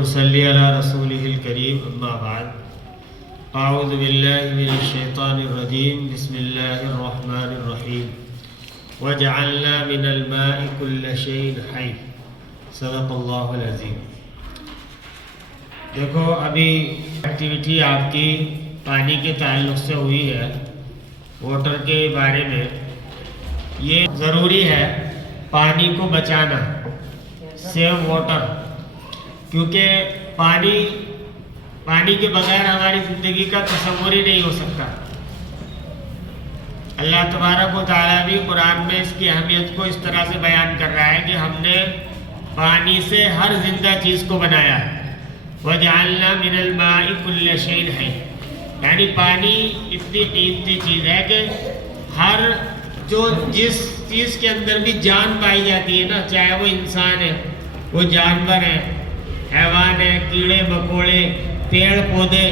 نصلی علی رسولہ الکریم اما بعد اعوذ باللہ من الشیطان الرجیم بسم اللہ الرحمن الرحیم وجعلنا من الماء كل شيء حی صدق اللہ العظیم۔ دیکھو ابھی ایکٹیویٹی آپ کی پانی کے تعلق سے ہوئی ہے، واٹر کے بارے میں۔ یہ ضروری ہے پانی کو بچانا، سیو واٹر، کیونکہ پانی کے بغیر ہماری زندگی کا تصور ہی نہیں ہو سکتا۔ اللہ تبارک و تعالیٰ بھی قرآن میں اس کی اہمیت کو اس طرح سے بیان کر رہا ہے کہ ہم نے پانی سے ہر زندہ چیز کو بنایا ہے۔ وَجَعَلْنَا مِنَ الْمَاءِ كُلَّ شَيْءٍ حَيٍّ، یعنی پانی اتنی قیمتی چیز ہے کہ جس چیز کے اندر بھی جان پائی جاتی ہے نا، چاہے وہ انسان ہے، وہ جانور ہے، حیوان ہے، کیڑے مکوڑے، پیڑ پودے،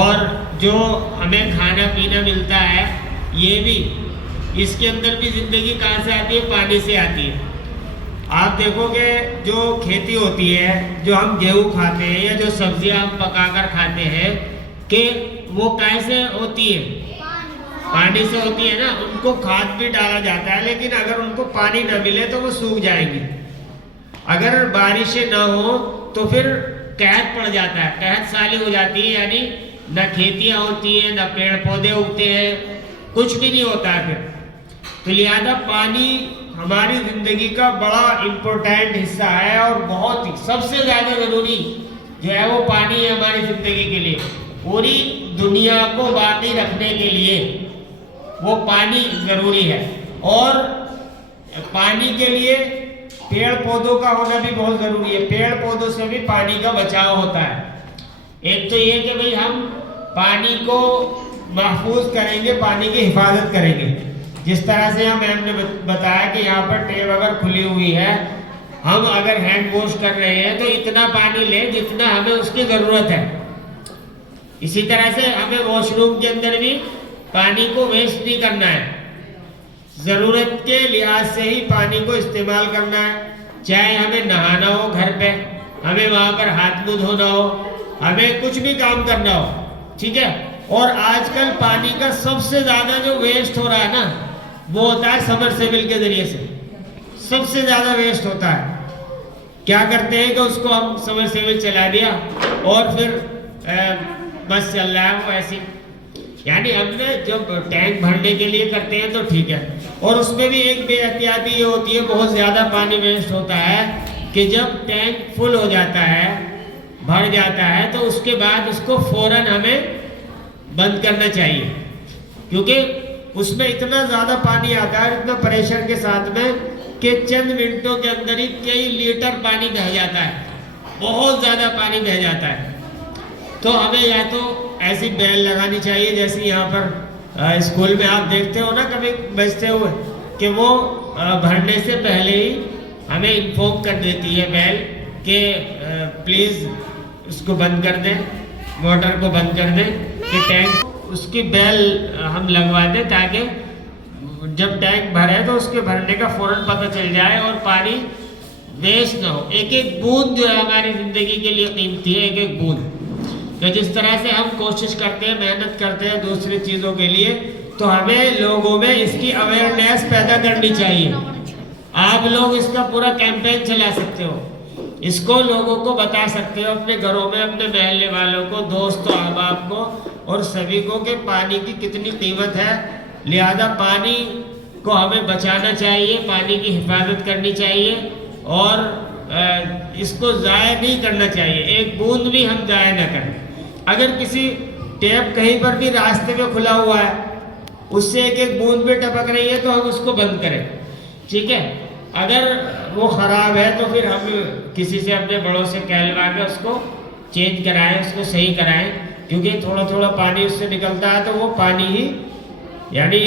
اور جو ہمیں کھانا پینا ملتا ہے، یہ بھی اس کے اندر بھی زندگی کہاں سے آتی ہے؟ پانی سے آتی ہے۔ آپ دیکھو کہ جو کھیتی ہوتی ہے، جو ہم گیہوں کھاتے ہیں یا جو سبزیاں ہم پکا کر کھاتے ہیں، کہ وہ کیسے ہوتی ہے؟ پانی سے ہوتی ہے نا۔ ان کو کھاد بھی ڈالا جاتا ہے، لیکن اگر ان کو پانی نہ ملے تو وہ سوکھ جائیں گی۔ اگر بارشیں نہ ہو تو پھر قحط پڑ جاتا ہے، قحط سالی ہو جاتی ہے، یعنی نہ کھیتیاں ہوتی ہیں، نہ پیڑ پودے اگتے ہیں، کچھ بھی نہیں ہوتا ہے پھر۔ تو لہذا پانی ہماری زندگی کا بڑا امپورٹنٹ حصہ ہے، اور بہت ہی سب سے زیادہ ضروری جو ہے وہ پانی ہے ہماری زندگی کے لیے۔ پوری دنیا کو باقی رکھنے کے لیے وہ پانی ضروری ہے، اور پانی کے لیے پیڑ پودوں کا ہونا بھی بہت ضروری ہے۔ پیڑ پودوں سے بھی پانی کا بچاؤ ہوتا ہے۔ ایک تو یہ کہ بھئی ہم پانی کو محفوظ کریں گے، پانی کی حفاظت کریں گے۔ جس طرح سے ہم نے بتایا کہ یہاں پر ٹیپ اگر کھلی ہوئی ہے، ہم اگر ہینڈ واش کر رہے ہیں تو اتنا پانی لیں جتنا ہمیں اس کی ضرورت ہے۔ اسی طرح سے ہمیں واش روم کے اندر بھی پانی کو ویسٹ نہیں کرنا ہے، ضرورت کے لحاظ سے ہی پانی کو استعمال کرنا ہے۔ چاہے ہمیں نہانا ہو گھر پہ، ہمیں وہاں پر ہاتھ منہ دھونا ہو، ہمیں کچھ بھی کام کرنا ہو، ٹھیک ہے۔ اور آج کل پانی کا سب سے زیادہ جو ویسٹ ہو رہا ہے نا، وہ ہوتا ہے سمرسیبل کے ذریعے سے۔ سب سے زیادہ ویسٹ ہوتا ہے۔ کیا کرتے ہیں کہ اس کو ہم سمرسیبل چلا دیا اور پھر بس چل رہا ہے وہ ایسی، یعنی ہم نے جب ٹینک بھرنے کے لیے کرتے ہیں تو ٹھیک ہے، اور اس میں بھی ایک بے احتیاطی یہ ہوتی ہے، بہت زیادہ پانی ویسٹ ہوتا ہے کہ جب ٹینک فل ہو جاتا ہے، بھر جاتا ہے، تو اس کے بعد اس کو فوراً ہمیں بند کرنا چاہیے، کیونکہ اس میں اتنا زیادہ پانی آتا ہے، اتنا پریشر کے ساتھ میں، کہ چند منٹوں کے اندر ہی کئی لیٹر پانی بہہ جاتا ہے، بہت زیادہ پانی بہہ جاتا ہے۔ تو ہمیں یا تو ایسی بیل لگانی چاہیے، جیسے یہاں پر اسکول میں آپ دیکھتے ہو نا کبھی بجتے ہوئے، کہ وہ بھرنے سے پہلے ہی ہمیں انفارم کر دیتی ہے بیل کہ پلیز اس کو بند کر دیں، موٹر کو بند کر دیں، کہ ٹینک اس کی بیل ہم لگوا دیں، تاکہ جب ٹینک بھرے تو اس کے بھرنے کا فوراً پتہ چل جائے اور پانی ویسٹ نہ ہو۔ ایک ایک بوند جو ہے ہماری زندگی کے لیے قیمتی ہے، ایک ایک بوند۔ تو جس طرح سے ہم کوشش کرتے ہیں، محنت کرتے ہیں دوسری چیزوں کے لیے، تو ہمیں لوگوں میں اس کی اویئرنیس پیدا کرنی چاہیے۔ آپ لوگ اس کا پورا کیمپین چلا سکتے ہو، اس کو لوگوں کو بتا سکتے ہو، اپنے گھروں میں، اپنے محلے والوں کو، دوست و احباب کو، اور سبھی کو، کہ پانی کی کتنی قیمت ہے۔ لہذا پانی کو ہمیں بچانا چاہیے، پانی کی حفاظت کرنی چاہیے، اور اس کو ضائع نہیں کرنا چاہیے، ایک بوند بھی ہم ضائع نہ کریں۔ اگر کسی ٹیپ کہیں پر بھی راستے میں کھلا ہوا ہے، اس سے ایک ایک بوند بھی ٹپک رہی ہے، تو ہم اس کو بند کریں، ٹھیک ہے۔ اگر وہ خراب ہے تو پھر ہم کسی سے، اپنے بڑوں سے کہلوا کے اس کو چینج کرائیں، اس کو صحیح کرائیں، کیونکہ تھوڑا تھوڑا پانی اس سے نکلتا ہے، تو وہ پانی ہی یعنی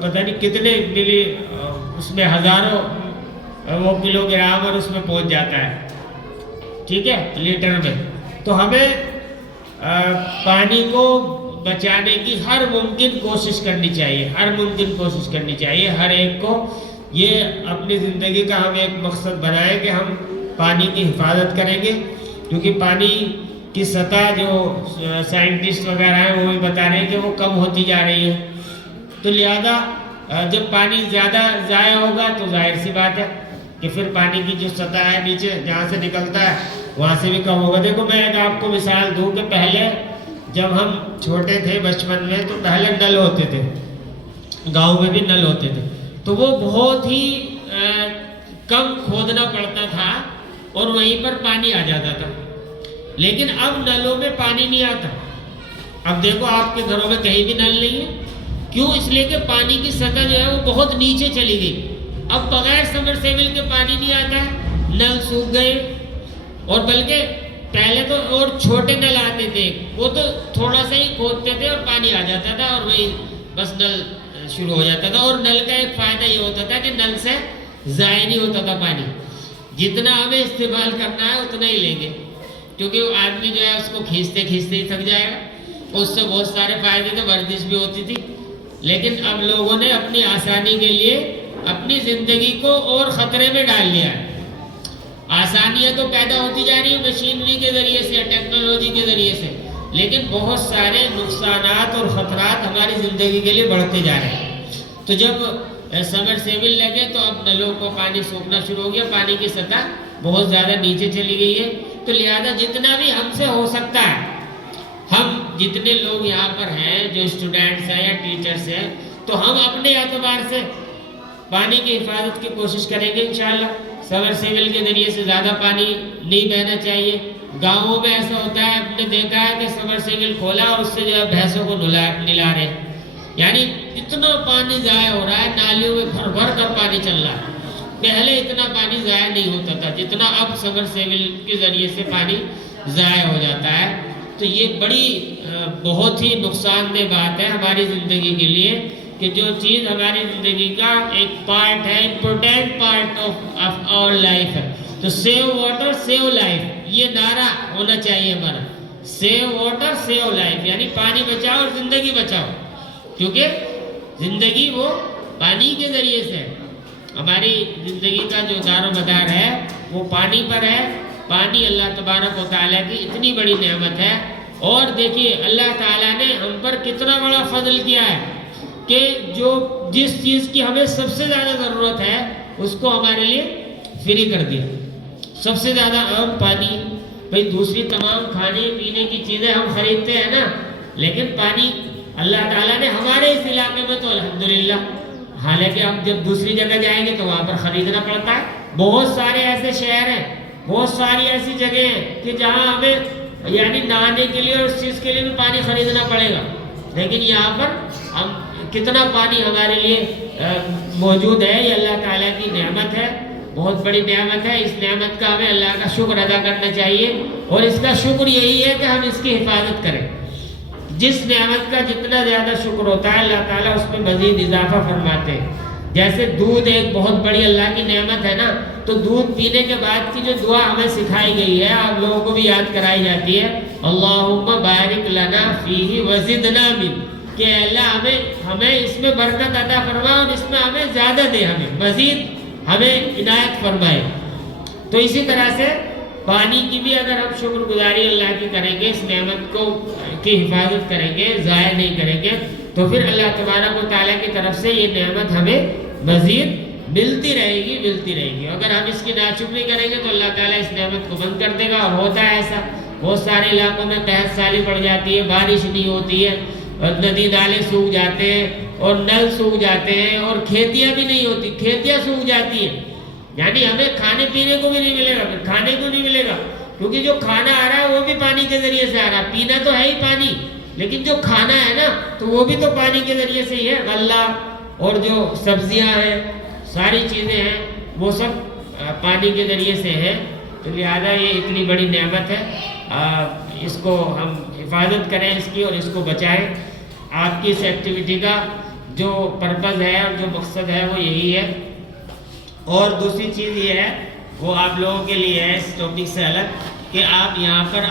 پتہ نہیں کتنے ملی، اس میں ہزاروں وہ کلو گرام اور اس میں پہنچ جاتا ہے، ٹھیک ہے، لیٹر میں۔ تو ہمیں پانی کو بچانے کی ہر ممکن کوشش کرنی چاہیے، ہر ممکن کوشش کرنی چاہیے، ہر ایک کو یہ اپنی زندگی کا ہم ایک مقصد بنائیں کہ ہم پانی کی حفاظت کریں گے۔ کیونکہ پانی کی سطح جو سائنٹسٹ وغیرہ ہیں وہ بھی بتا رہے ہیں کہ وہ کم ہوتی جا رہی ہے. تو لہذا جب پانی زیادہ ضائع ہوگا تو ظاہر سی بات ہے کہ پھر پانی کی جو سطح ہے نیچے جہاں سے نکلتا ہے وہاں سے بھی کم ہوگا. دیکھو میں ایک آپ کو مثال دوں کہ پہلے جب ہم چھوٹے تھے بچپن میں تو پہلے نل ہوتے تھے, گاؤں میں بھی نل ہوتے تھے, تو وہ بہت ہی کم کھودنا پڑتا تھا اور وہیں پر پانی آ جاتا تھا. لیکن اب نلوں میں پانی نہیں آتا. اب دیکھو آپ کے گھروں میں کہیں بھی نل نہیں ہے. کیوں؟ اس لیے کہ پانی کی سطح جو ہے وہ بہت نیچے چلی گئی. اب بغیر سمرسیبل کے پانی نہیں آتا ہے, نل سوکھ گئے. اور بلکہ پہلے تو اور چھوٹے نل آتے تھے, وہ تو تھوڑا سا ہی کھودتے تھے اور پانی آ جاتا تھا اور وہی بس نل شروع ہو جاتا تھا. اور نل کا ایک فائدہ یہ ہوتا تھا کہ نل سے ضائع نہیں ہوتا تھا پانی. جتنا ہمیں استعمال کرنا ہے اتنا ہی لیں گے, کیونکہ وہ آدمی جو ہے اس کو کھینچتے کھینچتے ہی تھک جائے گا. اس سے بہت سارے فائدے تھے, ورزش بھی ہوتی تھی. لیکن اب لوگوں نے اپنی آسانی کے لیے اپنی زندگی کو اور خطرے میں ڈال لیا ہے. آسانیاں تو پیدا ہوتی جا رہی ہیں مشینری کے ذریعے سے, ٹیکنالوجی کے ذریعے سے, لیکن بہت سارے نقصانات اور خطرات ہماری زندگی کے لیے بڑھتے جا رہے ہیں. تو جب سمرسیبل لگے تو اب نلوں کو پانی سوکھنا شروع ہو گیا, پانی کی سطح بہت زیادہ نیچے چلی گئی ہے. تو لہذا جتنا بھی ہم سے ہو سکتا ہے, ہم جتنے لوگ یہاں پر ہیں جو اسٹوڈنٹس ہیں یا ٹیچرس ہیں, تو ہم اپنے اعتبار سے پانی کی حفاظت کی کوشش کریں گے انشاءاللہ. سمرسیبل کے ذریعے سے زیادہ پانی نہیں بہنا چاہیے. گاؤں میں ایسا ہوتا ہے, ہم نے دیکھا ہے کہ سمرسیبل کھولا اور اس سے جو ہے بھینسوں کو نلا رہے, یعنی اتنا پانی ضائع ہو رہا ہے, نالیوں میں بھر بھر کر پانی چل رہا ہے. پہلے اتنا پانی ضائع نہیں ہوتا تھا جتنا اب سمرسیبل کے ذریعے سے پانی ضائع ہو جاتا ہے. تو یہ بڑی بہت ہی نقصان دہ بات ہے ہماری زندگی کے لیے کہ جو چیز ہماری زندگی کا ایک پارٹ ہے, important part of our life ہے. تو سیو واٹر سیو لائف, یہ نعرہ ہونا چاہیے ہمارا. سیو واٹر سیو لائف, یعنی پانی بچاؤ اور زندگی بچاؤ, کیونکہ زندگی وہ پانی کے ذریعے سے ہے. ہماری زندگی کا جو دار و مدار ہے وہ پانی پر ہے. پانی اللہ تبارک و تعالیٰ کی اتنی بڑی نعمت ہے. اور دیکھیے اللہ تعالیٰ نے ہم پر کتنا بڑا فضل کیا ہے کہ جس چیز کی ہمیں سب سے زیادہ ضرورت ہے اس کو ہمارے لیے فری کر دیا. سب سے زیادہ عام پانی. بھئی دوسری تمام کھانے پینے کی چیزیں ہم خریدتے ہیں نا, لیکن پانی اللہ تعالیٰ نے ہمارے اس علاقے میں تو الحمدللہ, حالانکہ ہم جب دوسری جگہ جائیں گے تو وہاں پر خریدنا پڑتا ہے. بہت سارے ایسے شہر ہیں, بہت ساری ایسی جگہیں ہیں کہ جہاں ہمیں یعنی نہانے کے لیے اور اس چیز کے لیے بھی پانی خریدنا پڑے گا. لیکن یہاں پر ہم کتنا پانی ہمارے لیے موجود ہے. یہ اللہ تعالیٰ کی نعمت ہے, بہت بڑی نعمت ہے. اس نعمت کا ہمیں اللہ کا شکر ادا کرنا چاہیے, اور اس کا شکر یہی ہے کہ ہم اس کی حفاظت کریں. جس نعمت کا جتنا زیادہ شکر ہوتا ہے اللہ تعالیٰ اس میں مزید اضافہ فرماتے ہیں. جیسے دودھ ایک بہت بڑی اللہ کی نعمت ہے نا, تو دودھ پینے کے بعد کی جو دعا ہمیں سکھائی گئی ہے, آپ لوگوں کو بھی یاد کرائی جاتی ہے, اللہم بارک لنا فیہ وزدنا من, کہ اللہ ہمیں اس میں برکت عطا فرما اور اس میں ہمیں زیادہ دے, ہمیں مزید ہمیں عنایت فرمائے. تو اسی طرح سے پانی کی بھی اگر ہم شکر گزاری اللہ کی کریں گے, اس نعمت کو کی حفاظت کریں گے, ضائع نہیں کریں گے, تو پھر اللہ تبارک و تعالیٰ کی طرف سے یہ نعمت ہمیں مزید ملتی رہے گی. اگر ہم اس کی ناشکری کریں گے تو اللہ تعالیٰ اس نعمت کو بند کر دے گا. اور ہوتا ہے ایسا, بہت سارے علاقوں میں قحط سالی پڑ جاتی ہے, بارش نہیں ہوتی ہے, ندی نالے سوکھ جاتے ہیں اور نل سوکھ جاتے ہیں, اور کھیتیاں بھی نہیں ہوتی, کھیتیاں سوکھ جاتی ہیں. یعنی ہمیں کھانے پینے کو بھی نہیں ملے گا. کھانے کو نہیں ملے گا کیونکہ جو کھانا آ رہا ہے وہ بھی پانی کے ذریعے سے آ رہا ہے. پینا تو ہے ہی پانی, لیکن جو کھانا ہے نا تو وہ بھی تو پانی کے ذریعے سے ہی ہے. غلہ اور جو سبزیاں ہیں, ساری چیزیں ہیں, وہ سب پانی کے ذریعے سے ہیں. تو لہذا یہ اتنی بڑی نعمت ہے, اس کو ہم حفاظت کریں اس کی اور اس کو بچائیں. آپ کی اس ایکٹیویٹی کا جو پرپز ہے اور جو مقصد ہے وہ یہی ہے. اور دوسری چیز یہ ہے وہ آپ لوگوں کے لیے ہے اس ٹاپک سے الگ, کہ آپ یہاں پر